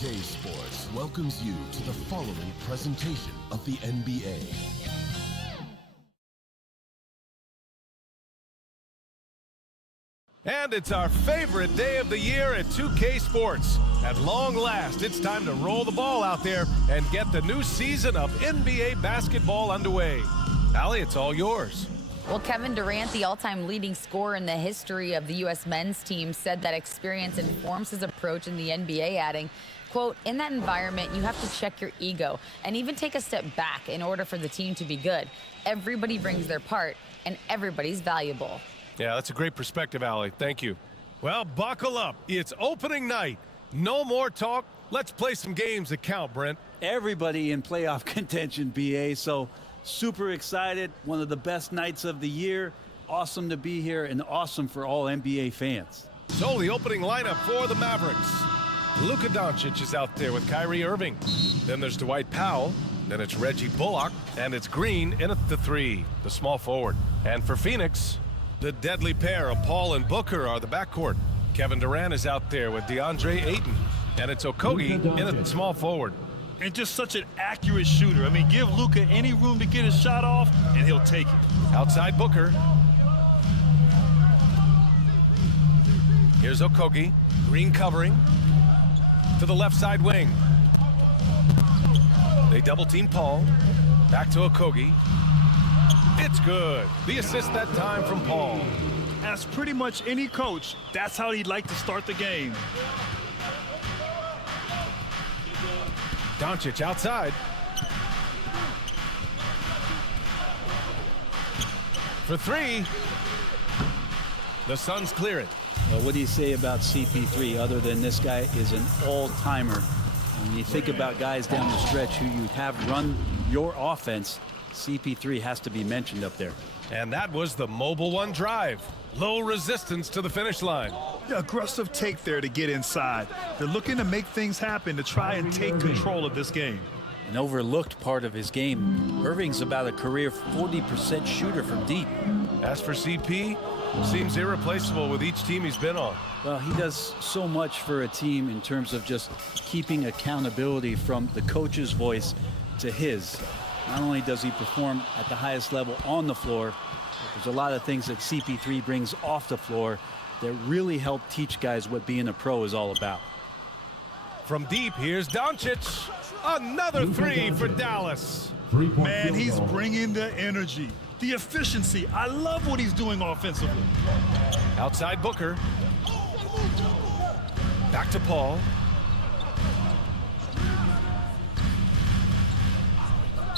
2K Sports welcomes you to the following presentation of the NBA. And it's our favorite day of the year at 2K Sports. At long last, it's time to roll the ball out there and get the new season of NBA basketball underway. Allie, it's all yours. Well, Kevin Durant, the all-time leading scorer in the history of the U.S. men's team, said that experience informs his approach in the NBA, adding, quote, "In that environment, you have to check your ego and even take a step back in order for the team to be good. Everybody brings their part, and everybody's valuable." Yeah, that's a great perspective, Allie. Thank you. Well, buckle up. It's opening night. No more talk. Let's play some games that count, Brent. Everybody in playoff contention, BA, so super excited. One of the best nights of the year. Awesome to be here and awesome for all NBA fans. So the opening lineup for the Mavericks. Luka Doncic is out there with Kyrie Irving. Then there's Dwight Powell. Then it's Reggie Bullock. And it's Green in at the three, the small forward. And for Phoenix, the deadly pair of Paul and Booker are the backcourt. Kevin Durant is out there with DeAndre Ayton. And it's Okogie in at the small forward. And just such an accurate shooter. I mean, give Luka any room to get his shot off, and he'll take it. Outside Booker. Here's Okogie. Green covering. To the left side wing. They double team Paul. Back to Okogie. It's good. The assist that time from Paul. As pretty much any coach, that's how he'd like to start the game. Doncic outside. For three. The Suns clear it. Well, what do you say about CP3 other than this guy is an all-timer? When you think about guys down the stretch who you have run your offense, CP3 has to be mentioned up there. And that was the mobile one drive. Low resistance to the finish line. The aggressive take there to get inside. They're looking to make things happen to try and take control of this game. An overlooked part of his game. Irving's about a career 40% shooter from deep. As for CP, seems irreplaceable with each team he's been on. Well, he does so much for a team in terms of just keeping accountability from the coach's voice to his. Not only does he perform at the highest level on the floor, there's a lot of things that CP3 brings off the floor that really help teach guys what being a pro is all about. From deep, here's Doncic. Another three for Dallas. Man, he's bringing the energy, the efficiency. I love what he's doing offensively. Outside Booker. Back to Paul.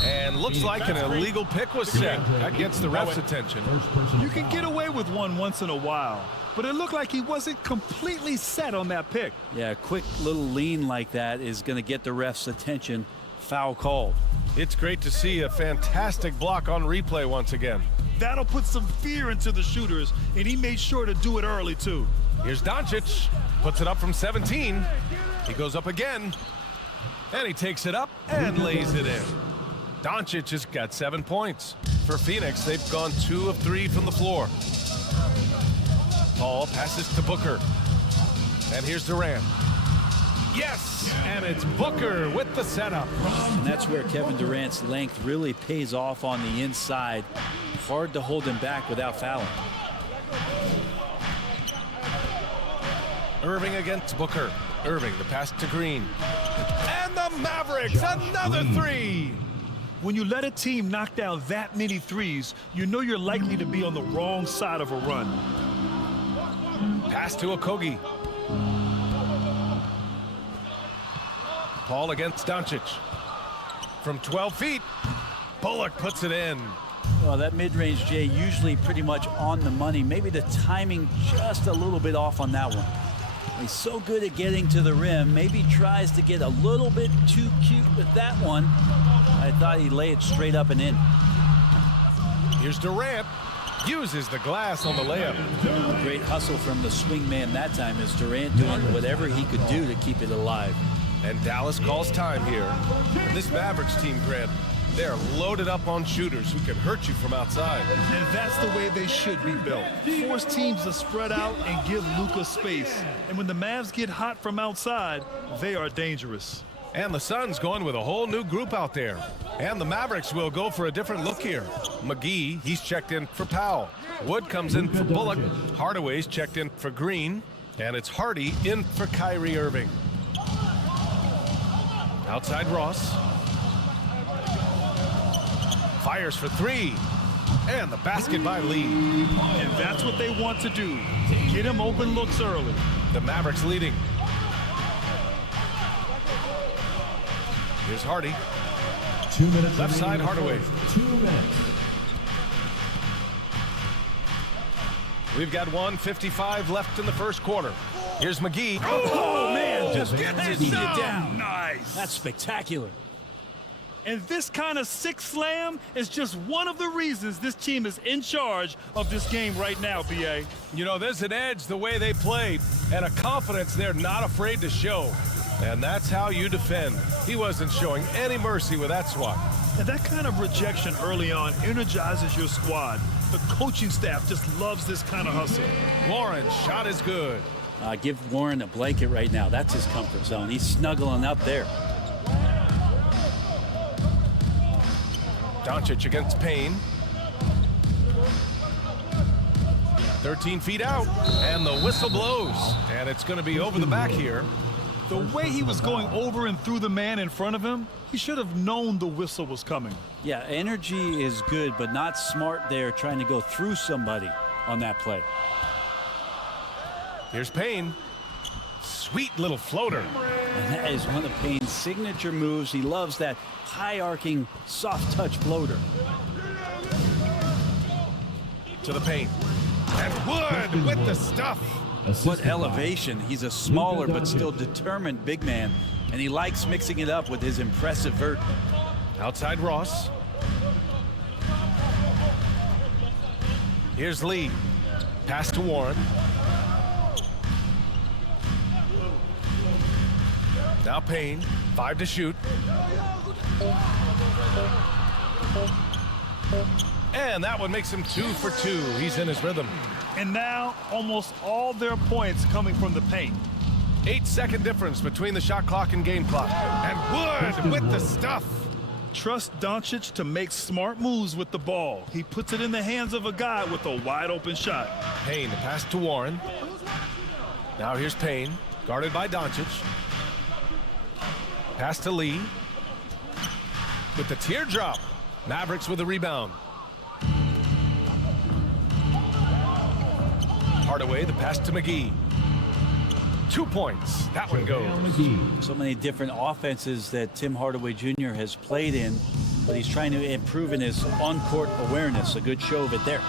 And looks like an illegal pick was set. That gets the ref's attention. You can get away with one once in a while, but it looked like he wasn't completely set on that pick. Yeah, a quick little lean like that is going to get the ref's attention. Foul called. It's great to see a fantastic block on replay once again. That'll put some fear into the shooters, and he made sure to do it early, too. Here's Doncic. Puts it up from 17. He goes up again. And he takes it up and lays it in. Doncic has got 7 points. For Phoenix, they've gone 2 of 3 from the floor. Paul passes to Booker. And here's Durant. Yes! And it's Booker with the setup. And that's where Kevin Durant's length really pays off on the inside. Hard to hold him back without fouling. Irving against Booker. Irving, the pass to Green. And the Mavericks, another three! When you let a team knock down that many threes, you know you're likely to be on the wrong side of a run. Pass to Okogie. Paul against Doncic. From 12 feet, Bullock puts it in. Well, that mid-range, Jay, usually pretty much on the money. Maybe the timing just a little bit off on that one. He's so good at getting to the rim. Maybe tries to get a little bit too cute with that one. I thought he'd lay it straight up and in. Here's Durant. Uses the glass on the layup. A great hustle from the swing man that time as Durant doing whatever he could do to keep it alive. And Dallas calls time here. And this Mavericks team, Grant, They're loaded up on shooters who can hurt you from outside. And that's the way they should be built. Force teams to spread out and give Luka space. And when the Mavs get hot from outside, they are dangerous. And the Suns going with a whole new group out there. And the Mavericks will go for a different look here. McGee, he's checked in for Powell. Wood comes in for Bullock. Hardaway's checked in for Green. And it's Hardy in for Kyrie Irving. Outside Ross. Fires for three. And the basket by Lee. And that's what they want to do. Get him open looks early. The Mavericks leading. Here's Hardy. 2 minutes. Left side Hardaway. 2 minutes. We've got 1:55 left in the first quarter. Here's McGee. Oh, man, just Get beat this it down. down. Nice. That's spectacular. And this kind of six slam is just one of the reasons this team is in charge of this game right now, B.A. You know, there's an edge the way they played and a confidence they're not afraid to show. And that's how you defend. He wasn't showing any mercy with that swat. And that kind of rejection early on energizes your squad. The coaching staff just loves this kind of hustle. Warren's shot is good. Give Warren a blanket right now. That's his comfort zone. He's snuggling up there. Doncic against Payne. 13 feet out, and the whistle blows. And it's going to be over the back here. The way he was going over and through the man in front of him, he should have known the whistle was coming. Yeah, energy is good, but not smart there trying to go through somebody on that play. Here's Payne. Sweet little floater. And that is one of Payne's signature moves. He loves that high-arcing, soft-touch floater. To the paint. And Wood with the stuff. What elevation. He's a smaller but still determined big man, and he likes mixing it up with his impressive vert. Outside Ross. Here's Lee. Pass to Warren. Now Payne. 5 to shoot. And that one makes him 2 for 2. He's in his rhythm. And now almost all their points coming from the paint. 8-second difference between the shot clock and game clock. And Wood with the stuff. Trust Doncic to make smart moves with the ball. He puts it in the hands of a guy with a wide open shot. Payne, the pass to Warren. Now here's Payne, guarded by Doncic. Pass to Lee. With the teardrop. Mavericks with a rebound. Hardaway, the pass to McGee. 2 points. That one goes. So many different offenses that Tim Hardaway Jr. has played in, but he's trying to improve in his on-court awareness. A good show of it there.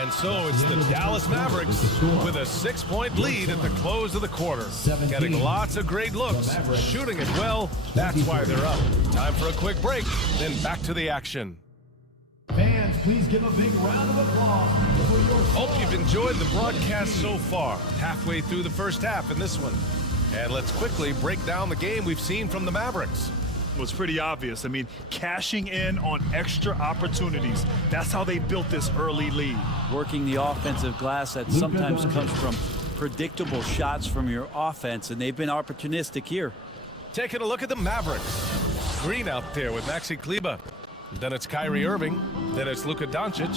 And so it's the Dallas Mavericks with a 6-point lead at the close of the quarter. Getting lots of great looks, shooting it well. That's why they're up. Time for a quick break, then back to the action. Fans, please give a big round of applause for your... Hope you've enjoyed the broadcast so far. Halfway through the first half in this one. And let's quickly break down the game we've seen from the Mavericks. Was pretty obvious. I mean, cashing in on extra opportunities. That's how they built this early lead. Working the offensive glass that sometimes comes from predictable shots from your offense, and they've been opportunistic here. Taking a look at the Mavericks. Green out there with Maxi Kleber. Then it's Kyrie Irving. Then it's Luka Doncic.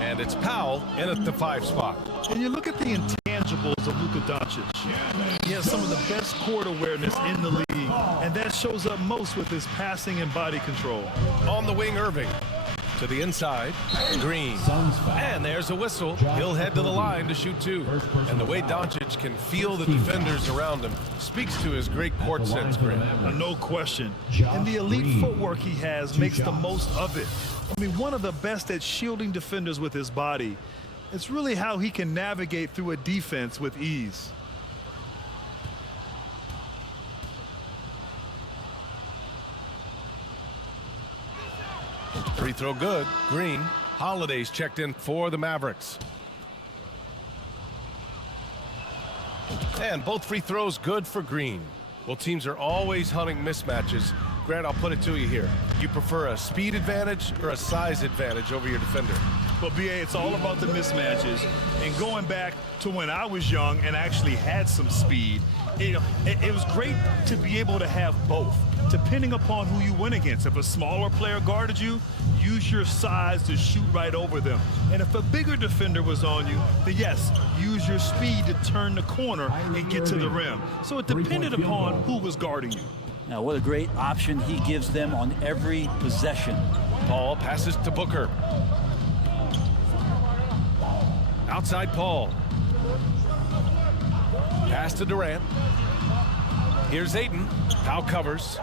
And it's Powell in at the 5 spot. And you look at the intangibles of Luka Doncic. He has some of the best court awareness in the league. And that shows up most with his passing and body control. On the wing, Irving. To the inside, Green. And there's a whistle. He'll head to the line to shoot 2. And the way Doncic can feel the defenders around him speaks to his great court sense, Green. No question. And the elite footwork he has makes the most of it. I mean, one of the best at shielding defenders with his body. It's really how he can navigate through a defense with ease. Free throw good. Green. Holiday's checked in for the Mavericks. And both free throws good for Green. Well, teams are always hunting mismatches. Grant, I'll put it to you here. You prefer a speed advantage or a size advantage over your defender? But BA, it's all about the mismatches. And going back to when I was young and actually had some speed, it was great to be able to have both, depending upon who you went against. If a smaller player guarded you, use your size to shoot right over them. And if a bigger defender was on you, then yes, use your speed to turn the corner and get to the rim. So it depended upon who was guarding you. Now, what a great option he gives them on every possession. Paul passes to Booker. Outside Paul. Pass to Durant. Here's Ayton. Powell covers.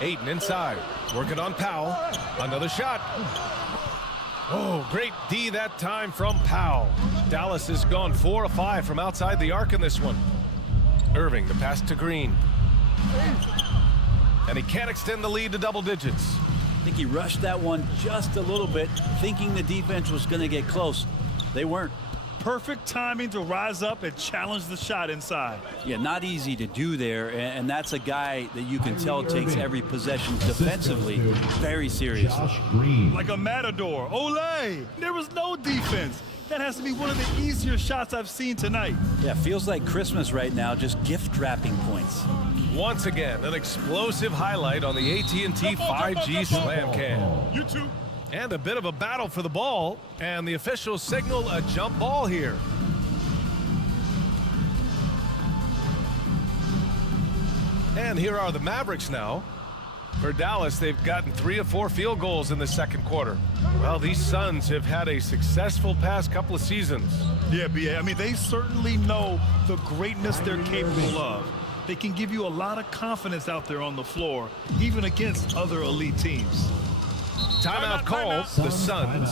Ayton inside. Working on Powell. Another shot. Oh, great D that time from Powell. Dallas has gone 4 of 5 from outside the arc in this one. Irving, the pass to Green. And he can't extend the lead to double digits. I think he rushed that one just a little bit, thinking the defense was going to get close. They weren't. Perfect timing to rise up and challenge the shot inside. Yeah, not easy to do there, and that's a guy that you can tell takes every possession defensively very seriously. Like a matador. Olay! There was no defense. That has to be one of the easier shots I've seen tonight. Yeah, feels like Christmas right now, just gift wrapping points. Once again, an explosive highlight on the AT&T 5G Slam Cam. You too. And a bit of a battle for the ball, and the officials signal a jump ball here. And here are the Mavericks now. For Dallas, they've gotten 3 of 4 field goals in the second quarter. Well, these Suns have had a successful past couple of seasons. Yeah, BA. I mean, they certainly know the greatness they're capable of. They can give you a lot of confidence out there on the floor, even against other elite teams. Timeout called, the Suns.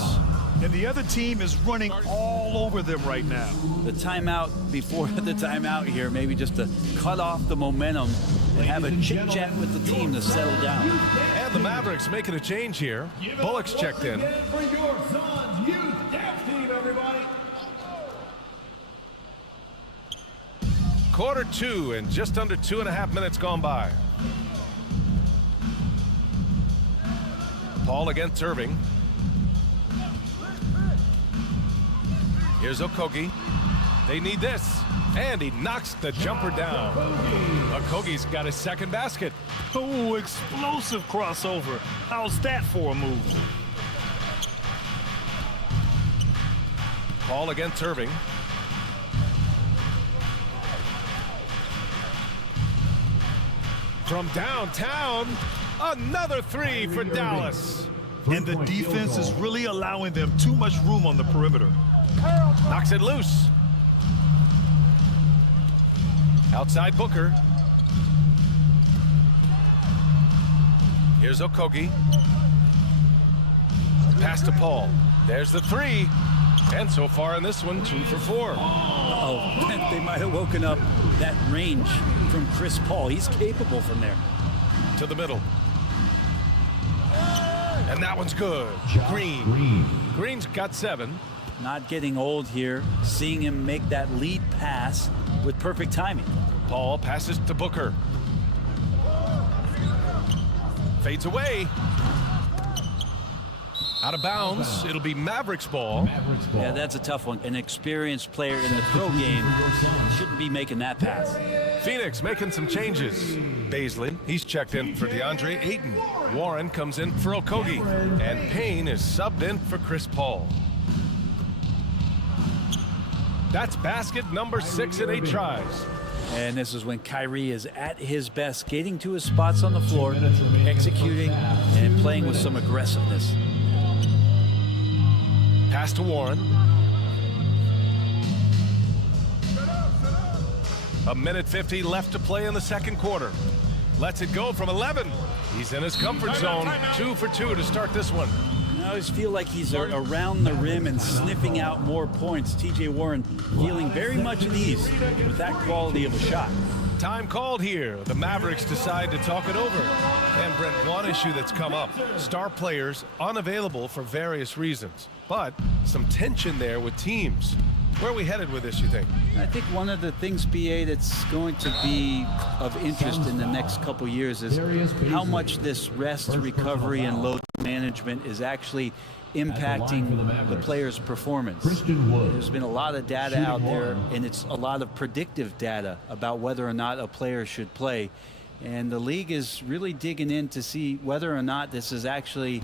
And the other team is running all over them right now. The timeout before the timeout here, maybe just to cut off the momentum and have a chit-chat with the team to settle down. And the Mavericks making a change here. Bullock's checked in. For your Suns Youth Dance Team, everybody. Quarter 2 and just under 2.5 minutes gone by. Paul against Irving. Here's Okogie. They need this. And he knocks the jumper down. Okogie's got his second basket. Oh, explosive crossover. How's that for a move? Paul against Irving. From downtown, another 3 for Dallas. And the defense is really allowing them too much room on the perimeter. Knocks it loose. Outside Booker. Here's Okogie. Pass to Paul. There's the 3. And so far in this one, 2 for 4. Uh-oh, they might have woken up that range from Chris Paul. He's capable from there. To the middle. And that one's good. Green. Green's got 7. Not getting old here. Seeing him make that lead pass with perfect timing. Paul passes to Booker. Fades away. Out of bounds. It'll be Mavericks ball. Yeah, that's a tough one. An experienced player in the pro game shouldn't be making that pass. Phoenix making some changes. Baisley, he's checked in for DeAndre Ayton. Warren comes in for Okogie. And Payne is subbed in for Chris Paul. That's basket number 6 in 8 tries. And this is when Kyrie is at his best, getting to his spots on the floor, executing and playing with some aggressiveness. Pass to Warren. A minute 50 left to play in the second quarter. Lets it go from 11. He's in his comfort zone. 2 for 2 to start this one. I always feel like he's around the rim and sniffing out more points. TJ Warren feeling very much at ease with that quality of a shot. Time called here. The Mavericks decide to talk it over. And Brent, one issue that's come up. Star players unavailable for various reasons. But some tension there with teams. Where are we headed with this, you think? I think one of the things, BA, that's going to be of interest in the next couple years is how much this rest, recovery, and load management is actually impacting the player's performance. There's been a lot of data out there, and it's a lot of predictive data about whether or not a player should play. And the league is really digging in to see whether or not this is actually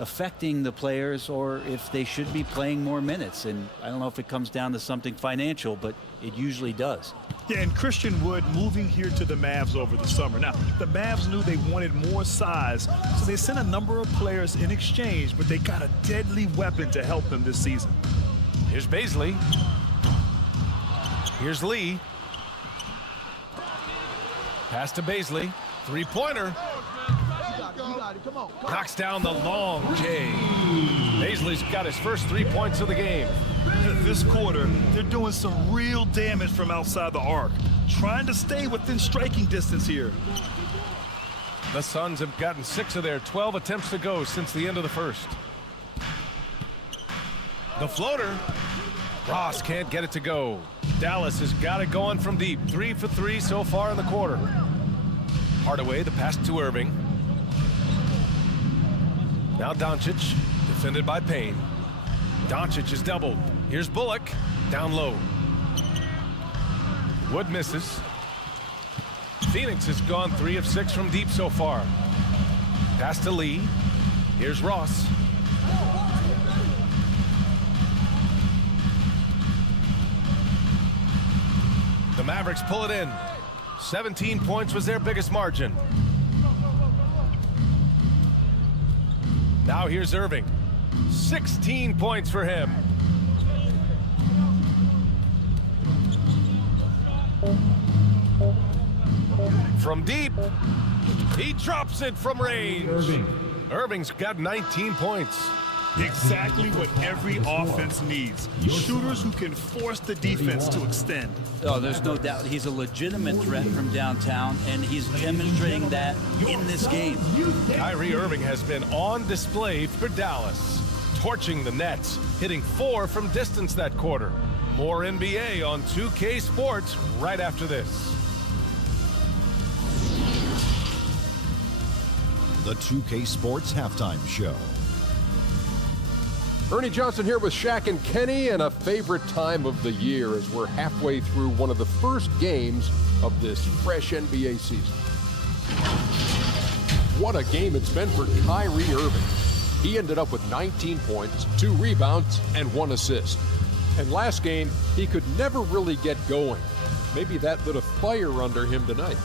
affecting the players or if they should be playing more minutes. And I don't know if it comes down to something financial, but it usually does. Yeah, and Christian Wood moving here to the Mavs over the summer. Now, the Mavs knew they wanted more size, so they sent a number of players in exchange, but they got a deadly weapon to help them this season. Here's Baisley. Here's Lee. Pass to Baisley. Three-pointer. Knocks down the long J. Baisley's got his first 3 points of the game. This quarter, they're doing some real damage from outside the arc, trying to stay within striking distance here. The Suns have gotten 6 of their 12 attempts to go since the end of the first. The floater. Ross can't get it to go. Dallas has got it going from deep. 3 for 3 so far in the quarter. Hardaway, the pass to Irving. Now Doncic, defended by Payne. Doncic is doubled. Here's Bullock, down low. Wood misses. Phoenix has gone 3 of 6 from deep so far. Pass to Lee. Here's Ross. The Mavericks pull it in. 17 points was their biggest margin. Now here's Irving. 16 points for him. From deep, he drops it from range. Irving's got 19 points. Exactly what every offense needs. Shooters who can force the defense to extend. Oh, there's no doubt he's a legitimate threat from downtown, and he's demonstrating that in this game. Kyrie Irving has been on display for Dallas, torching the Nets, hitting 4 from distance that quarter. More NBA on 2K Sports right after this. The 2K Sports Halftime Show. Ernie Johnson here with Shaq and Kenny, and a favorite time of the year as we're halfway through one of the first games of this fresh NBA season. What a game it's been for Kyrie Irving. He ended up with 19 points, 2 rebounds, and 1 assist. And last game, he could never really get going. Maybe that lit a fire under him tonight.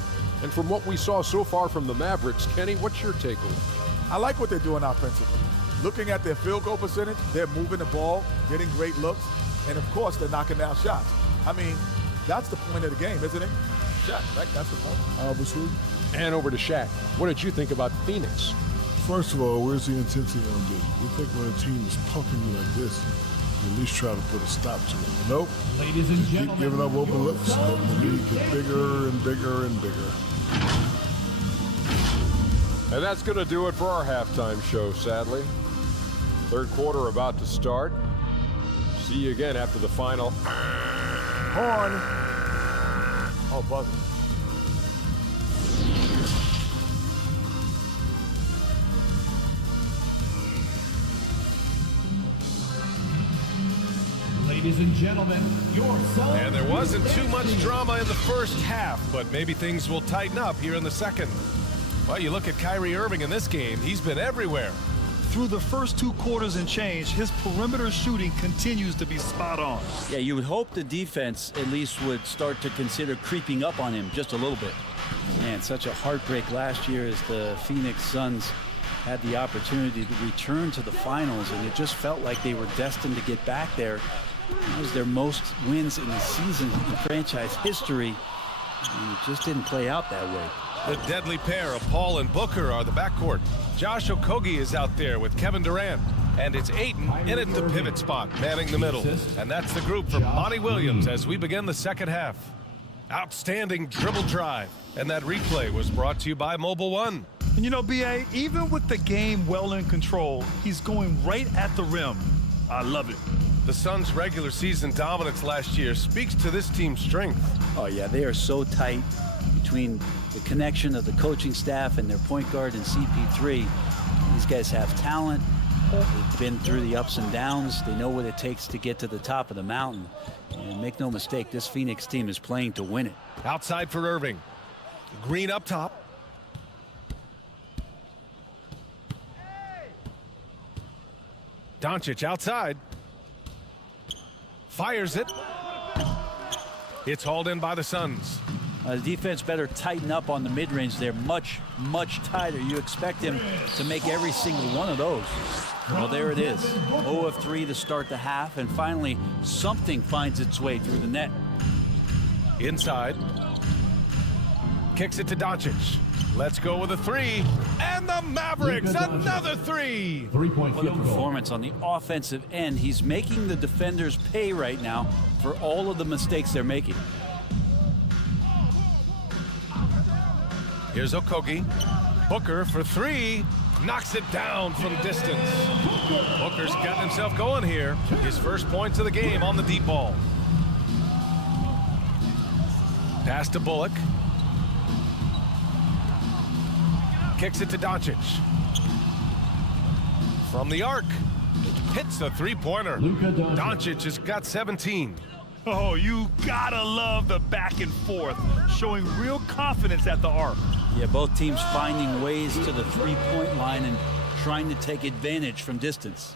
And from what we saw so far from the Mavericks, Kenny, what's your takeaway? I like what they're doing offensively. Looking at their field goal percentage, they're moving the ball, getting great looks, and of course, they're knocking down shots. I mean, that's the point of the game, isn't it? Shot, right? That's the point. Obviously. And over to Shaq. What did you think about Phoenix? First of all, where's the intensity on this? You think when a team is pumping you like this, you at least try to put a stop to it. Nope. Ladies and Just keep gentlemen, giving up open looks. Let the league get bigger and bigger and bigger. And that's going to do it for our halftime show, sadly. Third quarter about to start. See you again after the final. Horn. Oh, buzzer. ladies and gentlemen, your son. And there wasn't too much drama in the first half, but maybe things will tighten up here in the second. Well, you look at Kyrie Irving in this game, he's been everywhere. Through the first 2 quarters and change, his perimeter shooting continues to be spot on. Yeah, you would hope the defense at least would start to consider creeping up on him just a little bit. Man, such a heartbreak last year as the Phoenix Suns had the opportunity to return to the finals, and it just felt like they were destined to get back there. It was their most wins in the season in franchise history, and it just didn't play out that way. The deadly pair of Paul and Booker are the backcourt. Josh Okogie is out there with Kevin Durant. And it's Ayton in at the pivot spot, manning the middle. And that's the group from Monty Williams as we begin the second half. Outstanding dribble drive. And that replay was brought to you by Mobile One. And you know, B.A., even with the game well in control, he's going right at the rim. I love it. The Suns' regular season dominance last year speaks to this team's strength. Oh, yeah, they are so tight between the connection of the coaching staff and their point guard and CP3. These guys have talent. They've been through the ups and downs. They know what it takes to get to the top of the mountain. And make no mistake, this Phoenix team is playing to win it. Outside for Irving. Green up top. Doncic outside. Fires it. It's hauled in by the Suns. The defense better tighten up on the mid-range. They're much, much tighter. You expect him to make every single one of those. Well, there it is. 0 of 3 to start the half, and finally something finds its way through the net. Inside. Kicks it to Doncic. Let's go with a 3. And the Mavericks, another 3. What a performance on the offensive end. He's making the defenders pay right now for all of the mistakes they're making. Here's Okogie. Booker for 3. Knocks it down from distance. Booker's got himself going here. His first points of the game on the deep ball. Pass to Bullock. Kicks it to Doncic. From the arc. Hits a three-pointer. Doncic has got 17. Oh, you gotta love the back and forth, showing real confidence at the arc. Yeah, both teams finding ways to the three-point line and trying to take advantage from distance.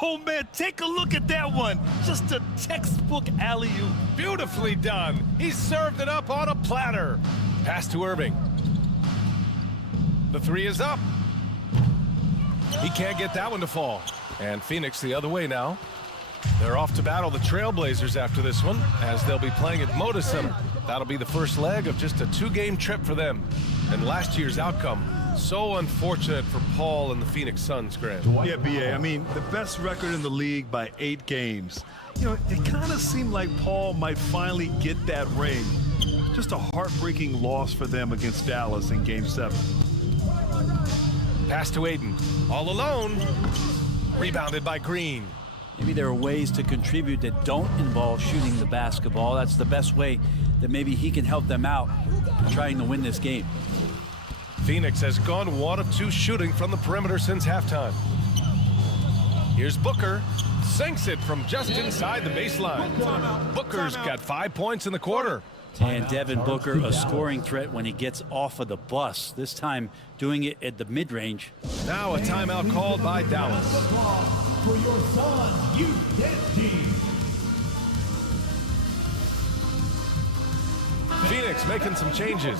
Oh, man, take a look at that one. Just a textbook alley-oop. Beautifully done. He served it up on a platter. Pass to Irving. The 3 is up. He can't get that one to fall. And Phoenix the other way now. They're off to battle the Trailblazers after this one, as they'll be playing at Moda Center. That'll be the first leg of just a 2-game trip for them. And last year's outcome, so unfortunate for Paul and the Phoenix Suns, Grant. Yeah, B.A., I mean, the best record in the league by 8 games. You know, it kind of seemed like Paul might finally get that ring. Just a heartbreaking loss for them against Dallas in Game 7. Pass to Aiden. All alone. Rebounded by Green. Maybe there are ways to contribute that don't involve shooting the basketball. That's the best way that maybe he can help them out trying to win this game. Phoenix has gone 1 of 2 shooting from the perimeter since halftime. Here's Booker. Sinks it from just inside the baseline. Booker's got 5 points in the quarter. And Devin Booker, a scoring threat when he gets off of the bus. This time doing it at the mid-range. Now a timeout called by Dallas. For your son, youth dance team. Phoenix making some changes.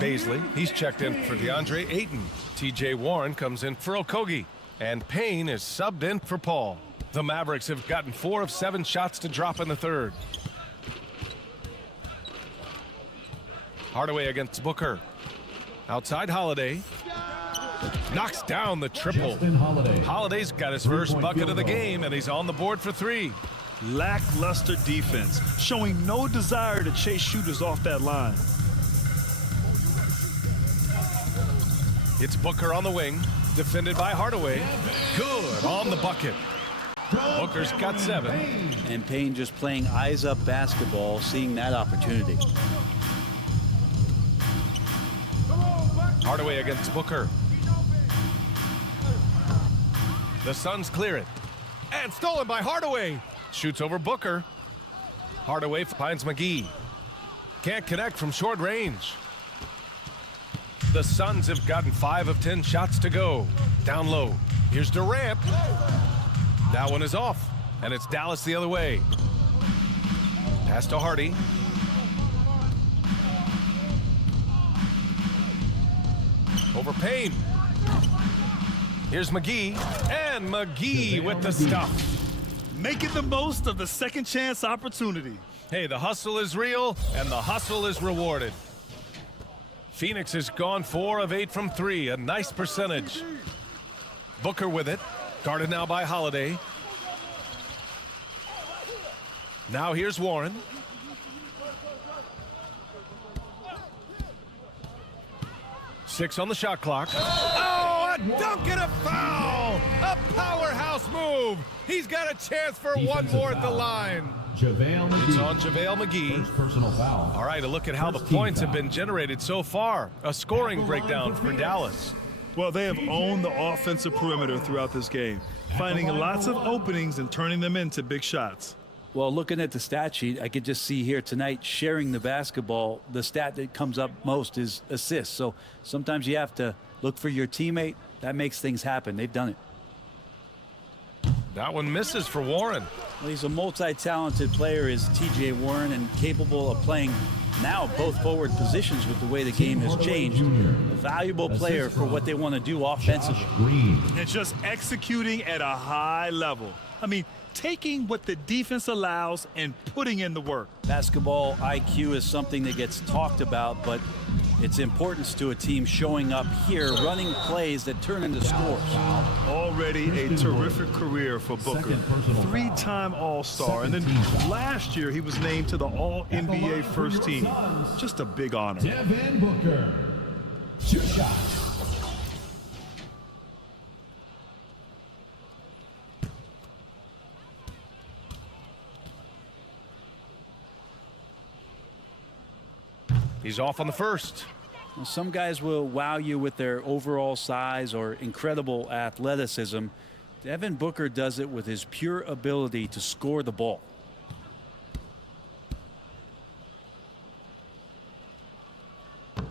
Baisley, he's checked in for DeAndre Ayton. TJ Warren comes in for Okogie. And Payne is subbed in for Paul. The Mavericks have gotten 4 of 7 shots to drop in the third. Hardaway against Booker. Outside Holiday. Knocks down the triple. Holiday's got his first bucket of the game, and he's on the board for 3. Lackluster defense, showing no desire to chase shooters off that line. It's Booker on the wing, defended by Hardaway. Good on the bucket. Booker's got 7. And Payne just playing eyes-up basketball, seeing that opportunity. Hardaway against Booker. The Suns clear it. And stolen by Hardaway. Shoots over Booker. Hardaway finds McGee. Can't connect from short range. The Suns have gotten 5 of 10 shots to go. Down low. Here's Durant. That one is off. And it's Dallas the other way. Pass to Hardy. Over Payne. Here's McGee. And McGee with the stuff. Making the most of the second chance opportunity. Hey, the hustle is real, and the hustle is rewarded. Phoenix has gone 4 of 8 from 3, a nice percentage. Booker with it, guarded now by Holiday. Now here's Warren. Six on the shot clock. Oh, a dunk and a foul! A powerhouse move He's got a chance for one more at the line. It's on JaVale McGee. Personal foul. All right, a look at how the points have been generated so far. A scoring breakdown for Dallas. Well, they have owned the offensive perimeter throughout this game, finding lots of openings and turning them into big shots. Well, looking at the stat sheet, I could just see here tonight sharing the basketball. The stat that comes up most is assists. So sometimes you have to look for your teammate. That makes things happen. They've done it. That one misses for Warren. Well, he's a multi-talented player, is T.J. Warren, and capable of playing now both forward positions with the way the game has changed. A valuable player for what they want to do offensively. And just executing at a high level. I mean, taking what the defense allows and putting in the work. Basketball IQ is something that gets talked about, but its importance to a team showing up here, running plays that turn into scores. Already a terrific career for Booker. Three-time All-Star, and then last year he was named to the All-NBA First Team. Just a big honor. Devin Booker. 2 shots. He's off on the first. Well, some guys will wow you with their overall size or incredible athleticism. Devin Booker does it with his pure ability to score the ball.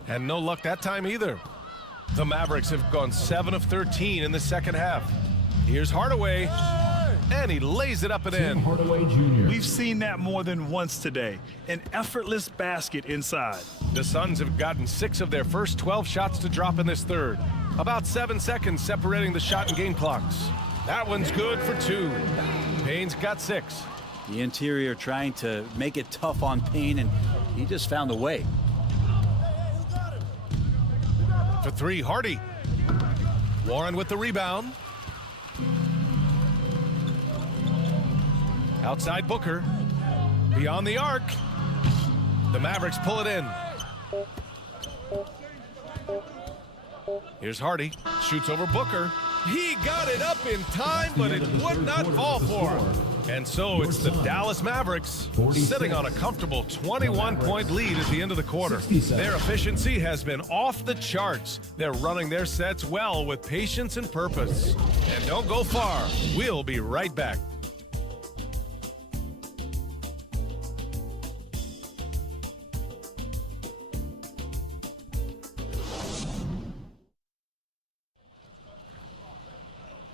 And no luck that time either. The Mavericks have gone 7 of 13 in the second half. Here's Hardaway. And he lays it up and in. Hardaway Jr. We've seen that more than once today. An effortless basket inside. The Suns have gotten 6 of their first 12 shots to drop in this third. About 7 seconds separating the shot and game clocks. That one's good for 2. Payne's got 6. The interior trying to make it tough on Payne, and he just found a way. For 3, Hardy. Warren with the rebound. Outside Booker. Beyond the arc. The Mavericks pull it in. Here's Hardy. Shoots over Booker. He got it up in time, but it would not fall for him. And so it's the Dallas Mavericks sitting on a comfortable 21-point lead at the end of the quarter. Their efficiency has been off the charts. They're running their sets well with patience and purpose. And don't go far. We'll be right back.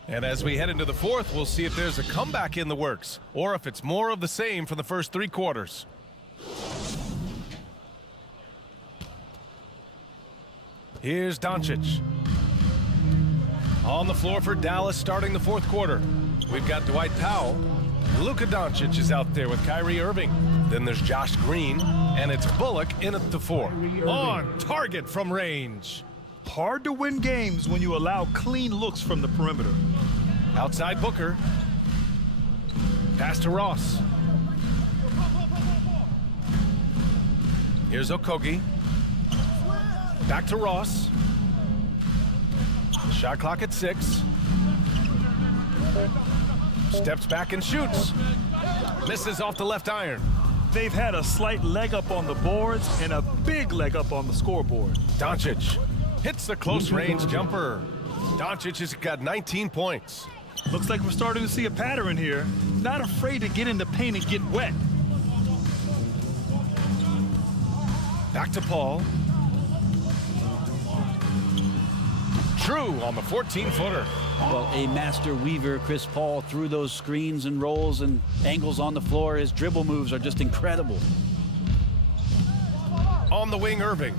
And as we head into the fourth, we'll see if there's a comeback in the works or if it's more of the same for the first 3 quarters. Here's Doncic. On the floor for Dallas starting the fourth quarter. We've got Dwight Powell. Luka Doncic is out there with Kyrie Irving. Then there's Josh Green, and it's Bullock in at the 4. On target from range. Hard to win games when you allow clean looks from the perimeter. Outside Booker. Pass to Ross. Here's Okogie. Back to Ross. Shot clock at 6. Steps back and shoots. Misses off the left iron. They've had a slight leg up on the boards and a big leg up on the scoreboard. Doncic hits the close-range jumper. Doncic has got 19 points. Looks like we're starting to see a pattern here. Not afraid to get in the paint and get wet. Back to Paul. True on the 14-footer. Well, a master weaver, Chris Paul, through those screens and rolls and angles on the floor. His dribble moves are just incredible. On the wing, Irving.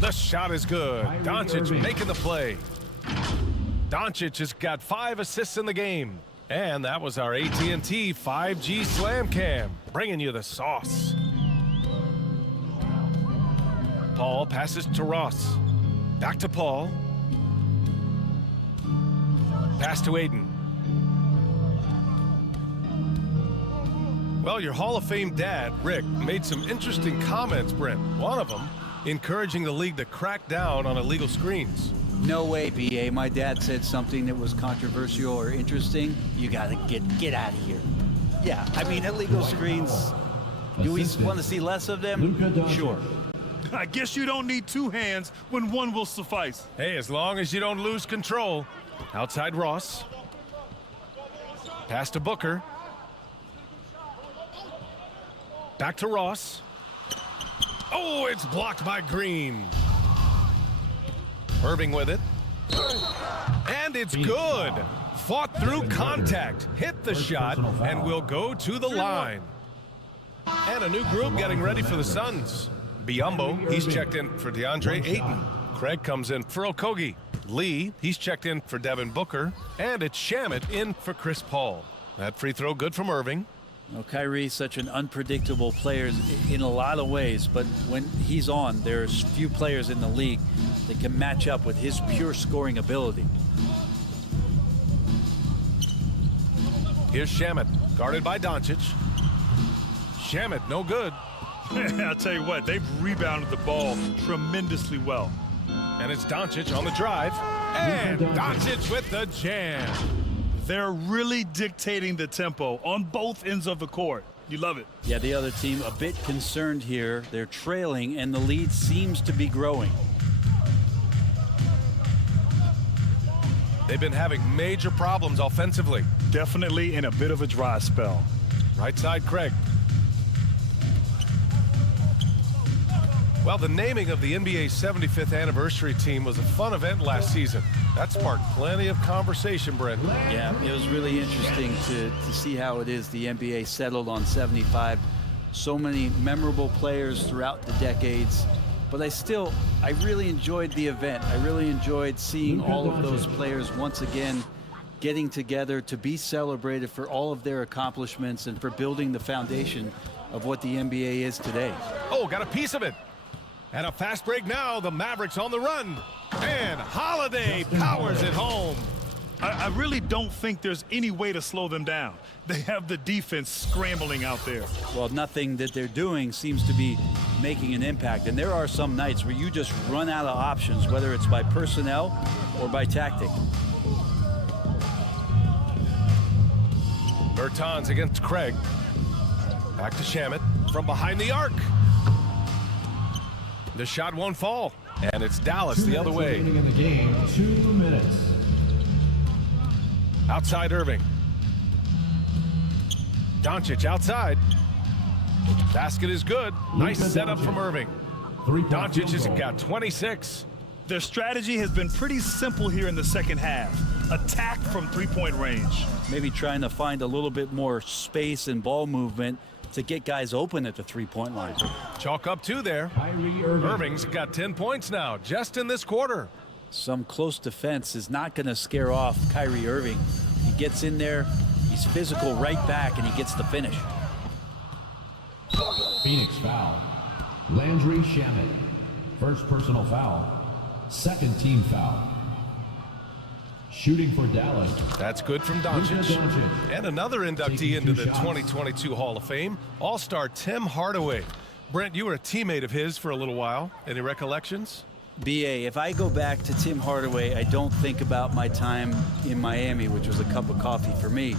The shot is good. Doncic making the play. Doncic has got 5 assists in the game. And that was our AT&T 5G Slam Cam, bringing you the sauce. Paul passes to Ross. Back to Paul. Pass to Aiden. Well, your Hall of Fame dad, Rick, made some interesting comments, Brent. One of them encouraging the league to crack down on illegal screens. No way, BA. My dad said something that was controversial or interesting. You got to get out of here. Yeah, I mean, illegal screens, do we want to see less of them? Sure. I guess you don't need two hands when one will suffice. Hey, as long as you don't lose control. Outside Ross. Pass to Booker. Back to Ross. Oh, it's blocked by Green. Irving with it. And it's good. Fought through contact, hit the shot, and will go to the line. And a new group getting ready for the Suns. Biyombo, he's checked in for DeAndre Ayton. Craig comes in for Okogie. Lee, he's checked in for Devin Booker. And it's Shamet in for Chris Paul. That free throw good from Irving. Well, Kyrie's such an unpredictable player in a lot of ways, but when he's on, there's few players in the league that can match up with his pure scoring ability. Here's Shamet, guarded by Doncic. Shamet, no good. I'll tell you what, they've rebounded the ball tremendously well. And it's Doncic on the drive. And Doncic with the jam. They're really dictating the tempo on both ends of the court. You love it. Yeah, the other team a bit concerned here. They're trailing, and the lead seems to be growing. They've been having major problems offensively. Definitely in a bit of a dry spell. Right side, Craig. Well, the naming of the NBA's 75th anniversary team was a fun event last season. That sparked plenty of conversation, Brent. Yeah, it was really interesting to see how it is the NBA settled on 75. So many memorable players throughout the decades. But I really enjoyed the event. I really enjoyed seeing all of those players once again getting together to be celebrated for all of their accomplishments and for building the foundation of what the NBA is today. Oh, got a piece of it. And a fast break now. The Mavericks on the run. And Holiday powers it home. I really don't think there's any way to slow them down. They have the defense scrambling out there. Well, nothing that they're doing seems to be making an impact. And there are some nights where you just run out of options, whether it's by personnel or by tactic. Bertans against Craig. Back to Shamet from behind the arc. The shot won't fall. And it's Dallas the other way. In the game, 2 minutes. Outside Irving. Doncic outside. Basket is good. Nice setup from Irving. Doncic has got 26. Their strategy has been pretty simple here in the second half. Attack from three-point range. Maybe trying to find a little bit more space and ball movement to get guys open at the three-point line. Chalk up 2 there. Irving's got 10 points now, just in this quarter. Some close defense is not going to scare off Kyrie Irving. He gets in there, he's physical right back, and he gets the finish. Phoenix foul. Landry Shamet. First personal foul. Second team foul. Shooting for Dallas. That's good from Doncic. And another inductee into the 2022 Hall of Fame, All-Star Tim Hardaway. Brent, you were a teammate of his for a little while. Any recollections? BA, if I go back to Tim Hardaway, I don't think about my time in Miami, which was a cup of coffee for me.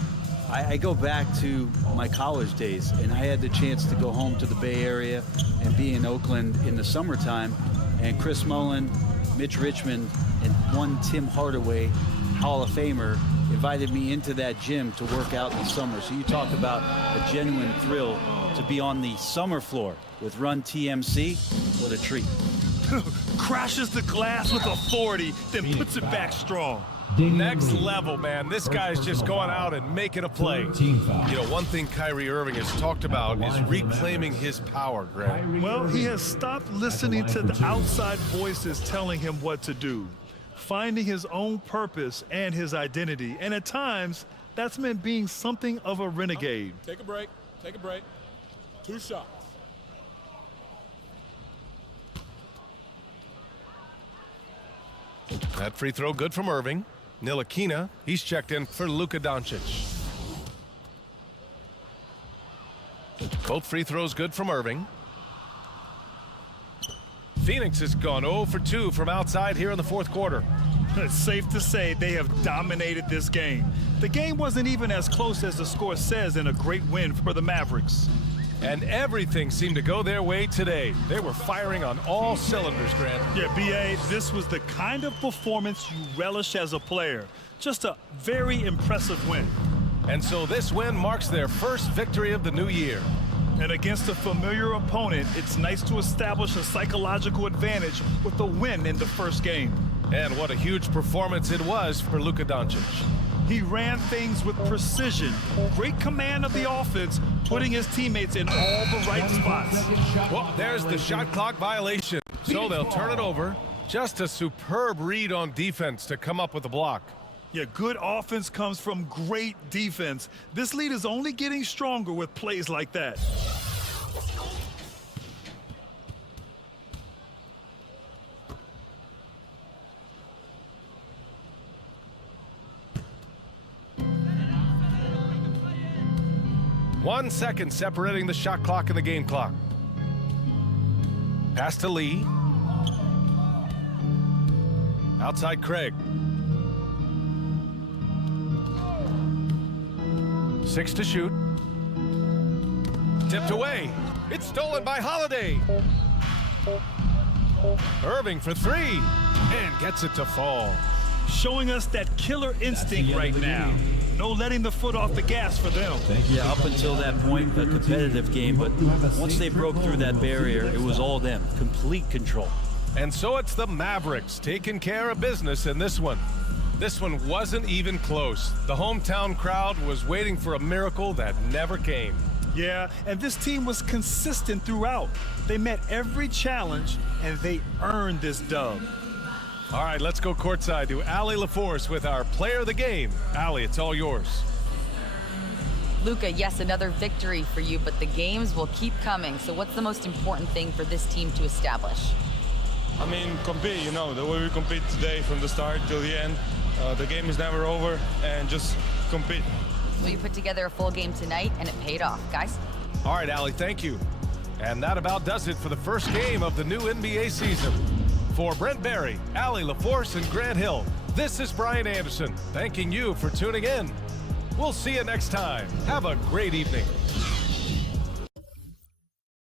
I go back to my college days, and I had the chance to go home to the Bay Area and be in Oakland in the summertime. And Chris Mullin, Mitch Richmond, and one Tim Hardaway, Hall of Famer, invited me into that gym to work out in the summer. So you talk about a genuine thrill to be on the summer floor with Run TMC. What a treat. Crashes the glass with authority, then puts it back strong. Next level, man. This guy's just going out and making a play. You know, one thing Kyrie Irving has talked about is reclaiming his power, Greg. Well, he has stopped listening to the outside voices telling him what to do, finding his own purpose and his identity. And at times, that's meant being something of a renegade. Take a break. Take a break. 2 shots. That free throw good from Irving. Ntilikina, he's checked in for Luka Doncic. Both free throws good from Irving. Phoenix has gone 0 for 2 from outside here in the fourth quarter. It's safe to say they have dominated this game. The game wasn't even as close as the score says in a great win for the Mavericks. And everything seemed to go their way today. They were firing on all cylinders, Grant. Yeah, B.A., this was the kind of performance you relish as a player. Just a very impressive win. And so this win marks their first victory of the new year. And against a familiar opponent, it's nice to establish a psychological advantage with a win in the first game. And what a huge performance it was for Luka Doncic. He ran things with precision, great command of the offense, putting his teammates in all the right spots. Well, there's the shot clock violation, so they'll turn it over. Just a superb read on defense to come up with a block. Yeah, good offense comes from great defense. This lead is only getting stronger with plays like that. One second separating the shot clock and the game clock. Pass to Lee. Outside Craig. 6 to shoot. Tipped away. It's stolen by Holiday. Irving for 3 and gets it to fall. Showing us that killer instinct right now. No letting the foot off the gas for them. Yeah, up until that point, a competitive game, but once they broke through that barrier, it was all them. Complete control. And so it's the Mavericks taking care of business in this one. This one wasn't even close. The hometown crowd was waiting for a miracle that never came. Yeah, and this team was consistent throughout. They met every challenge, and they earned this dub. All right, let's go courtside to Allie LaForce with our player of the game. Allie, it's all yours. Luka, yes, another victory for you, but the games will keep coming. So what's the most important thing for this team to establish? I mean, compete, you know, the way we compete today from the start till the end. The game is never over, and just compete. Well, you put together a full game tonight, and it paid off, guys. All right, Allie, thank you. And that about does it for the first game of the new NBA season. For Brent Barry, Allie LaForce, and Grant Hill, this is Brian Anderson, thanking you for tuning in. We'll see you next time. Have a great evening.